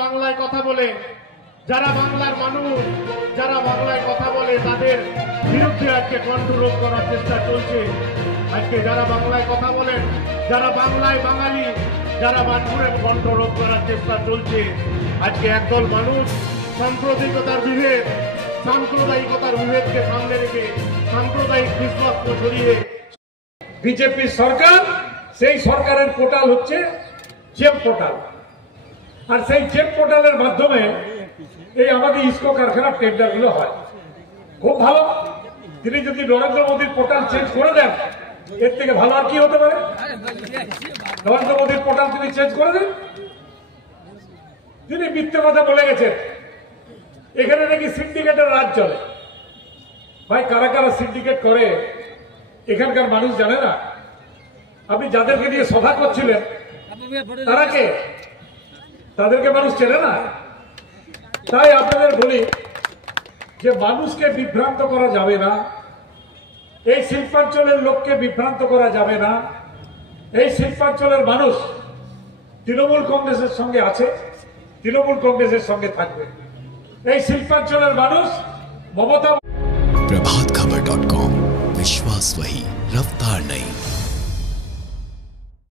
বাংলায় কথা বলে, যারা বাংলার মানুষ, যারা বাংলায় কথা বলে তাদের বিরুদ্ধে আজকে কণ্ঠরোধ করার চেষ্টা চলছে। আজকে যারা বাংলায় কথা বলেন, যারা বাংলায় বাঙালি, যারা বাঁকুড়ের কণ্ঠরোধ করার চেষ্টা চলছে। আজকে একদল মানুষ সাম্প্রদায়িকতার বিভেদকে সামনে রেখে সাম্প্রদায়িক বিশ্বস্ত ছড়িয়ে বিজেপি সরকার, সেই সরকারের পোর্টাল হচ্ছে জেম পোর্টাল। আর সেই জেম পোর্টালের মাধ্যমে এই আমাদের ইস্কো কারখানার টেন্ডার গুলো হয়। খুব ভালো, তিনি যদি নরেন্দ্র মোদীর পোর্টাল চেঞ্জ করে দেন, এর থেকে ভালো আর কি হতে পারে? নরেন্দ্র মোদীর পোর্টাল তিনি চেঞ্জ করে দেন। তিনি মিথ্যে কথা বলে গেছেন এখানে নাকি সিন্ডিকেটের রাজ চলে। ভাই, কারা কারা সিন্ডিকেট করে এখানকার মানুষ জানে না। আপনি যাদেরকে নিয়ে সভা করছিলেন তারা কে? তাদেরকে মানুষ চেনে না। তাই আপনাদের বলি যে মানুষকে বিভ্রান্ত করা যাবে না, এই শিল্পাঞ্চলের লোককে বিভ্রান্ত করা যাবে না। এই শিল্পাঞ্চলের মানুষ তৃণমূল কংগ্রেসের সঙ্গে আছে, তৃণমূল কংগ্রেসের সঙ্গে থাকবে। এই শিল্পাঞ্চলের মানুষ মমতা। प्रभातखबर.com, विश्वास वही, रफ्तार नहीं।